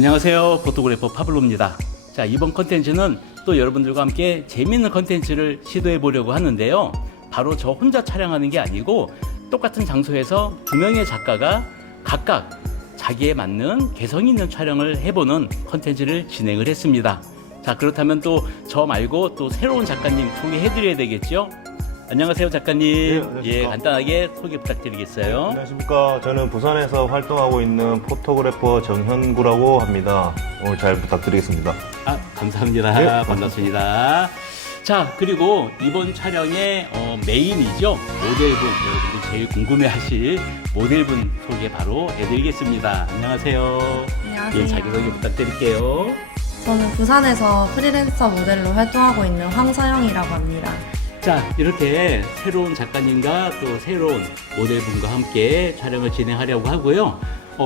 안녕하세요. 포토그래퍼 파블로입니다. 자, 이번 컨텐츠는 또 여러분들과 함께 재미있는 컨텐츠를 시도해 보려고 하는데요. 바로 저 혼자 촬영하는 게 아니고 똑같은 장소에서 두 명의 작가가 각각 자기에 맞는 개성 있는 촬영을 해보는 컨텐츠를 진행을 했습니다. 자, 그렇다면 또 저 말고 또 새로운 작가님 소개해 드려야 되겠죠? 안녕하세요, 작가님. 네, 안녕하십니까. 예, 간단하게 소개 부탁드리겠어요. 안녕하십니까. 저는 부산에서 활동하고 있는 포토그래퍼 정현구라고 합니다. 오늘 잘 부탁드리겠습니다. 아, 감사합니다. 네, 반갑습니다. 자, 그리고 이번 촬영의 메인이죠. 모델분, 여러분들 제일 궁금해하실 모델분 소개 바로 해드리겠습니다. 안녕하세요. 안녕하세요. 예, 자기소개 부탁드릴게요. 저는 부산에서 프리랜서 모델로 활동하고 있는 황서영이라고 합니다. 자, 이렇게 새로운 작가님과 또 새로운 모델분과 함께 촬영을 진행하려고 하고요.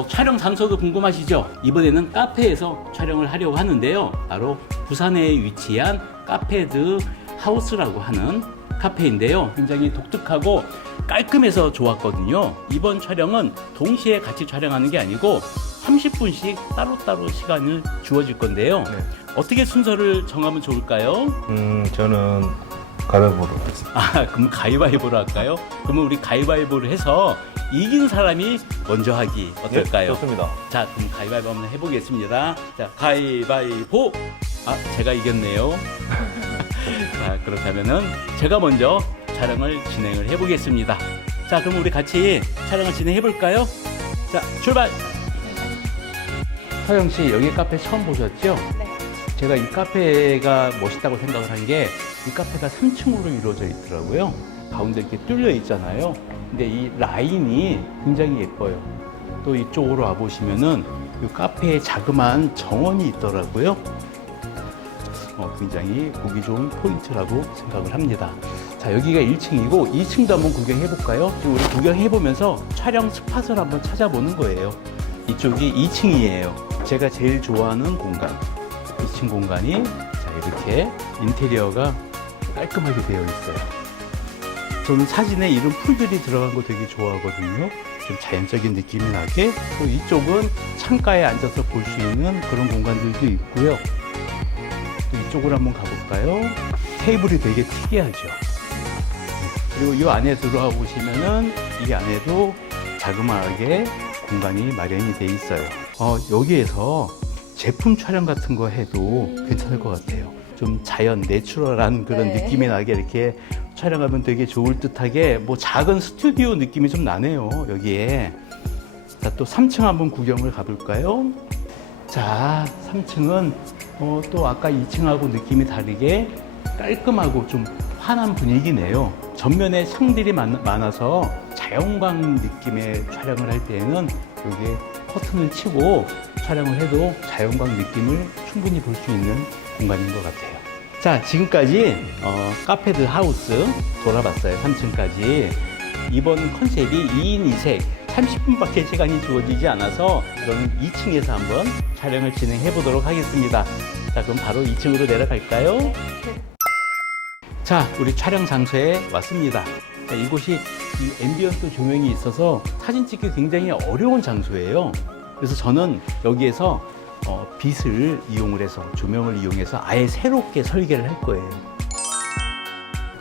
촬영 장소도 궁금하시죠? 이번에는 카페에서 촬영을 하려고 하는데요. 바로 부산에 위치한 카페드 하우스라고 하는 카페인데요. 굉장히 독특하고 깔끔해서 좋았거든요. 이번 촬영은 동시에 같이 촬영하는 게 아니고 30분씩 따로따로 시간을 주어질 건데요. 네. 어떻게 순서를 정하면 좋을까요? 저는 가위바위보로 하겠습니다. 아, 그럼 가위바위보로 할까요? 그러면 우리 가위바위보를 해서 이긴 사람이 먼저 하기 어떨까요? 네, 좋습니다. 자, 그럼 가위바위보 한번 해보겠습니다. 자, 가위바위보. 아, 제가 이겼네요. 자, 그렇다면은 제가 먼저 촬영을 진행을 해보겠습니다. 자, 그럼 우리 같이 촬영을 진행해볼까요? 자, 출발! 서영 씨, 여기 카페 처음 보셨죠? 네. 제가 이 카페가 멋있다고 생각을 한 게 이 카페가 3층으로 이루어져 있더라고요. 가운데 이렇게 뚫려 있잖아요. 근데 이 라인이 굉장히 예뻐요. 또 이쪽으로 와보시면은 이 카페에 자그마한 정원이 있더라고요. 굉장히 보기 좋은 포인트라고 생각을 합니다. 자, 여기가 1층이고 2층도 한번 구경해 볼까요? 우리 구경해 보면서 촬영 스팟을 한번 찾아보는 거예요. 이쪽이 2층이에요. 제가 제일 좋아하는 공간. 2층 공간이 자, 이렇게 인테리어가 깔끔하게 되어 있어요. 저는 사진에 이런 풀들이 들어간 거 되게 좋아하거든요. 좀 자연적인 느낌이 나게. 또 이쪽은 창가에 앉아서 볼 수 있는 그런 공간들도 있고요. 또 이쪽으로 한번 가볼까요? 테이블이 되게 특이하죠. 그리고 이 안에 들어와 보시면은 이 안에도 자그마하게 공간이 마련이 돼 있어요. 여기에서 제품 촬영 같은 거 해도 괜찮을 것 같아요. 좀 자연, 내추럴한 그런 네. 느낌이 나게 이렇게 촬영하면 되게 좋을 듯하게 뭐 작은 스튜디오 느낌이 좀 나네요, 여기에. 자, 또 3층 한번 구경을 가볼까요? 자, 3층은 또 아까 2층하고 느낌이 다르게 깔끔하고 좀 환한 분위기네요. 전면에 창들이 많아서 자연광 느낌의 촬영을 할 때에는 여기에 커튼을 치고 촬영을 해도 자연광 느낌을 충분히 볼 수 있는 공간인 것 같아요. 자, 지금까지 카페드 하우스 돌아봤어요. 3층까지. 이번 컨셉이 2인 2색 30분밖에 시간이 주어지지 않아서 저는 2층에서 한번 촬영을 진행해 보도록 하겠습니다. 자, 그럼 바로 2층으로 내려갈까요? 자, 우리 촬영 장소에 왔습니다. 자, 이곳이 이 앰비언트 조명이 있어서 사진 찍기 굉장히 어려운 장소예요. 그래서 저는 여기에서 빛을 이용을 해서, 조명을 이용해서 아예 새롭게 설계를 할 거예요.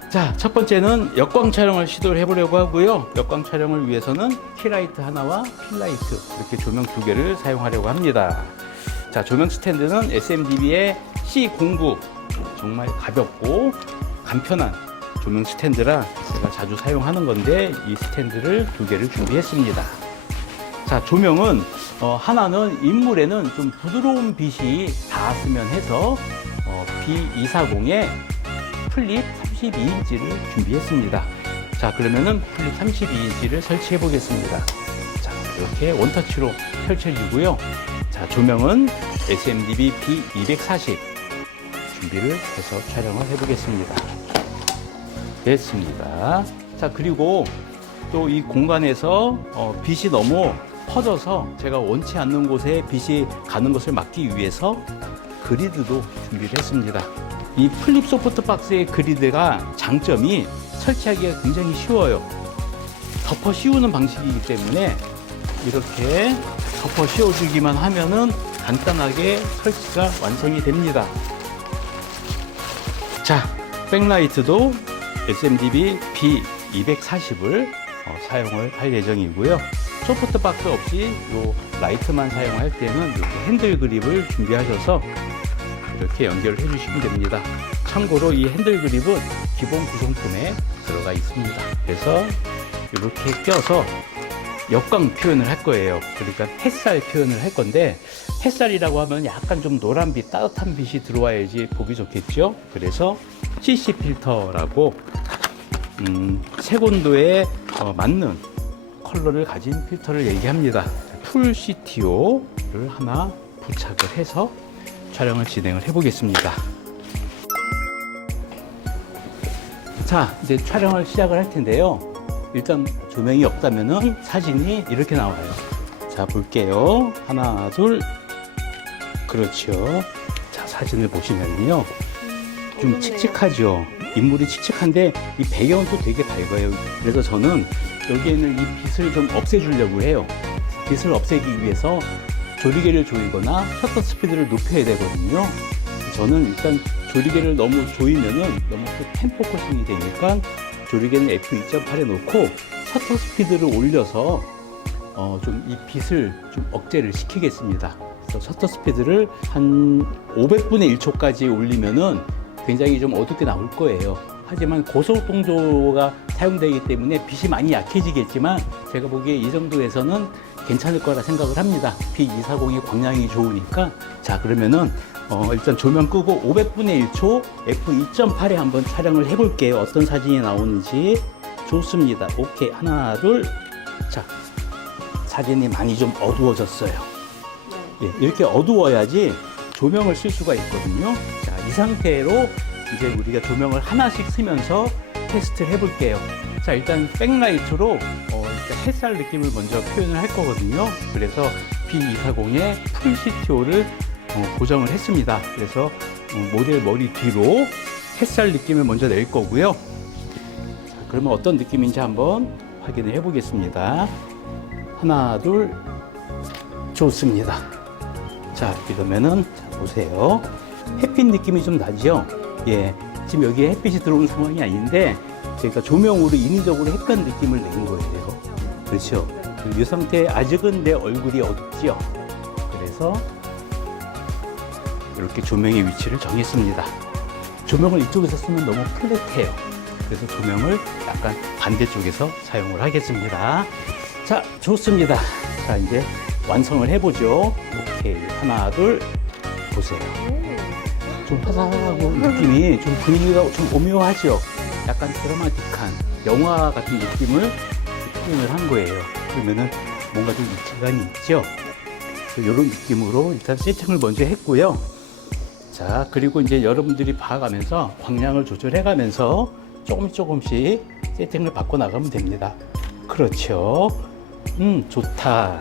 자, 첫 번째는 역광 촬영을 시도를 해보려고 하고요. 역광 촬영을 위해서는 키라이트 하나와 필라이트, 이렇게 조명 두 개를 사용하려고 합니다. 자, 조명 스탠드는 SMDB의 C09. 정말 가볍고 간편한 조명 스탠드라 제가 자주 사용하는 건데 이 스탠드를 두 개를 준비했습니다. 자, 조명은 하나는 인물에는 좀 부드러운 빛이 닿았으면 해서 B240의 플립 32인치를 준비했습니다. 자, 그러면은 플립 32인치를 설치해 보겠습니다. 자, 이렇게 원터치로 펼쳐지고요. 자, 조명은 SMDB B240 준비를 해서 촬영을 해 보겠습니다. 됐습니다. 자, 그리고 또 이 공간에서 빛이 너무 퍼져서 제가 원치 않는 곳에 빛이 가는 것을 막기 위해서 그리드도 준비를 했습니다. 이 플립 소프트 박스의 그리드가 장점이 설치하기가 굉장히 쉬워요. 덮어 씌우는 방식이기 때문에 이렇게 덮어 씌워주기만 하면은 간단하게 설치가 완성이 됩니다. 자, 백라이트도 SMDB B240을 사용을 할 예정이고요. 소프트 박스 없이 요 라이트만 사용할 때는 이렇게 핸들 그립을 준비하셔서 이렇게 연결을 해주시면 됩니다. 참고로 이 핸들 그립은 기본 구성품에 들어가 있습니다. 그래서 이렇게 껴서 역광 표현을 할 거예요. 그러니까 햇살 표현을 할 건데, 햇살이라고 하면 약간 좀 노란빛, 따뜻한 빛이 들어와야지 보기 좋겠죠. 그래서 CC 필터라고 색온도에 맞는 컬러를 가진 필터를 얘기합니다. 풀 CTO를 하나 부착을 해서 촬영을 진행을 해 보겠습니다. 자, 이제 촬영을 시작을 할 텐데요. 일단 조명이 없다면은 사진이 이렇게 나와요. 자, 볼게요. 하나, 둘. 그렇죠. 자, 사진을 보시면요. 좀 칙칙하죠. 인물이 칙칙한데 이 배경은 또 되게 밝아요. 그래서 저는 여기에는 이 빛을 좀 없애주려고 해요. 빛을 없애기 위해서 조리개를 조이거나 셔터 스피드를 높여야 되거든요. 저는 일단 조리개를 너무 조이면은 너무 또 펜포커싱이 되니까 조리개는 f2.8에 놓고 셔터 스피드를 올려서 좀 이 빛을 좀 억제를 시키겠습니다. 그래서 셔터 스피드를 한 500분의 1초까지 올리면은 굉장히 좀 어둡게 나올 거예요. 하지만 고속동조가 사용되기 때문에 빛이 많이 약해지겠지만 제가 보기에 이 정도에서는 괜찮을 거라 생각을 합니다. B240이 광량이 좋으니까. 자, 그러면은 일단 조명 끄고 500분의 1초 f2.8에 한번 촬영을 해볼게요. 어떤 사진이 나오는지. 좋습니다. 오케이. 하나, 둘. 자, 사진이 많이 좀 어두워졌어요. 예, 이렇게 어두워야지 조명을 쓸 수가 있거든요. 자, 이 상태로 이제 우리가 조명을 하나씩 쓰면서 테스트를 해볼게요. 자, 일단 백라이트로 일단 햇살 느낌을 먼저 표현을 할 거거든요. 그래서 B240의 풀 CTO를 고정을 했습니다. 그래서 모델 머리 뒤로 햇살 느낌을 먼저 낼 거고요. 자, 그러면 어떤 느낌인지 한번 확인을 해 보겠습니다. 하나, 둘. 좋습니다. 자, 이러면은 자, 보세요. 햇빛 느낌이 좀 나죠? 예, 지금 여기에 햇빛이 들어오는 상황이 아닌데 제가 조명으로 인위적으로 햇빛 느낌을 낸 거예요. 그렇죠? 이 상태에 아직은 내 얼굴이 어둡죠? 그래서 이렇게 조명의 위치를 정했습니다. 조명을 이쪽에서 쓰면 너무 플랫해요. 그래서 조명을 약간 반대쪽에서 사용을 하겠습니다. 자, 좋습니다. 자, 이제 완성을 해보죠. 오케이. 하나, 둘. 보세요. 좀 화사하고 느낌이 좀 분위기가 좀 오묘하죠. 약간 드라마틱한 영화 같은 느낌을 표현을 한 거예요. 그러면은 뭔가 좀 입체감이 있죠. 이런 느낌으로 일단 세팅을 먼저 했고요. 자, 그리고 이제 여러분들이 봐가면서 광량을 조절해가면서 조금씩 세팅을 바꿔 나가면 됩니다. 그렇죠. 좋다.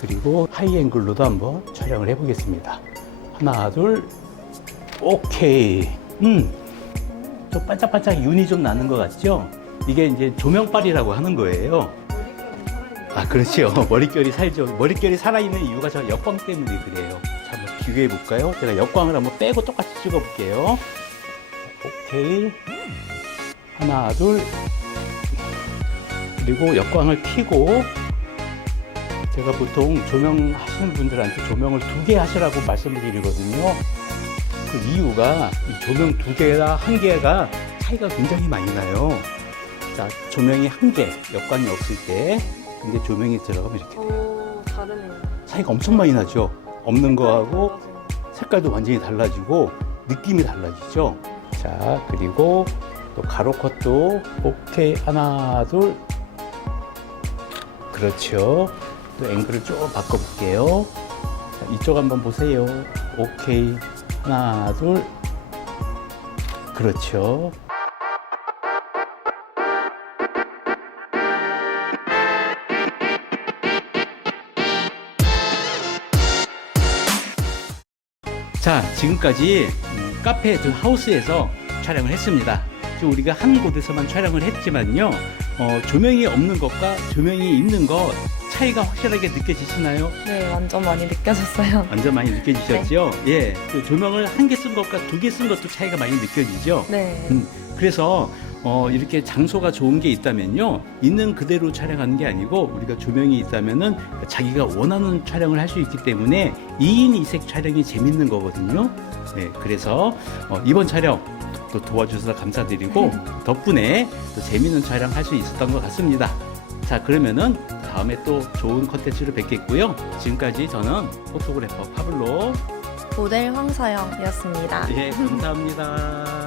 그리고 하이 앵글로도 한번 촬영을 해보겠습니다. 하나, 둘. 오케이. 좀 반짝반짝 윤이 좀 나는 것 같죠? 이게 이제 조명빨이라고 하는 거예요. 아, 그렇죠. 머릿결이 살죠. 머릿결이 살아있는 이유가 저 역광 때문에 그래요. 자, 한번 비교해 볼까요? 제가 역광을 한번 빼고 똑같이 찍어 볼게요. 오케이. 하나, 둘. 그리고 역광을 켜고, 제가 보통 조명 하시는 분들한테 조명을 2개 하시라고 말씀을 드리거든요. 그 이유가 이 조명 2개나 1개가 차이가 굉장히 많이 나요. 자, 조명이 1개, 역광이 없을 때, 근데 조명이 들어가면 이렇게 돼요. 다르네요. 차이가 엄청 많이 나죠. 없는 거하고 맞아요. 색깔도 완전히 달라지고 느낌이 달라지죠. 자, 그리고 또 가로 컷도 오케이. 하나, 둘. 그렇죠. 또 앵글을 좀 바꿔볼게요. 자, 이쪽 한번 보세요. 오케이. 하나, 둘. 그렇죠. 자, 지금까지 카페 두 하우스에서 촬영을 했습니다. 지금 우리가 한 곳에서만 촬영을 했지만요, 조명이 없는 것과 조명이 있는 것 차이가 확실하게 느껴지시나요? 네, 완전 많이 느껴졌어요. 완전 많이 느껴지셨죠? 예. 또 조명을 한 개 쓴 것과 두 개 쓴 것도 차이가 많이 느껴지죠? 네. 그래서 이렇게 장소가 좋은 게 있다면요, 있는 그대로 촬영하는 게 아니고 우리가 조명이 있다면은 자기가 원하는 촬영을 할 수 있기 때문에 2인 2색 촬영이 재밌는 거거든요. 네, 그래서 이번 촬영 또 도와주셔서 감사드리고 덕분에 또 재밌는 촬영 할 수 있었던 것 같습니다. 자, 그러면은 다음에 또 좋은 컨텐츠로 뵙겠고요. 지금까지 저는 포토그래퍼 파블로. 모델 황서영이었습니다. 예, 감사합니다.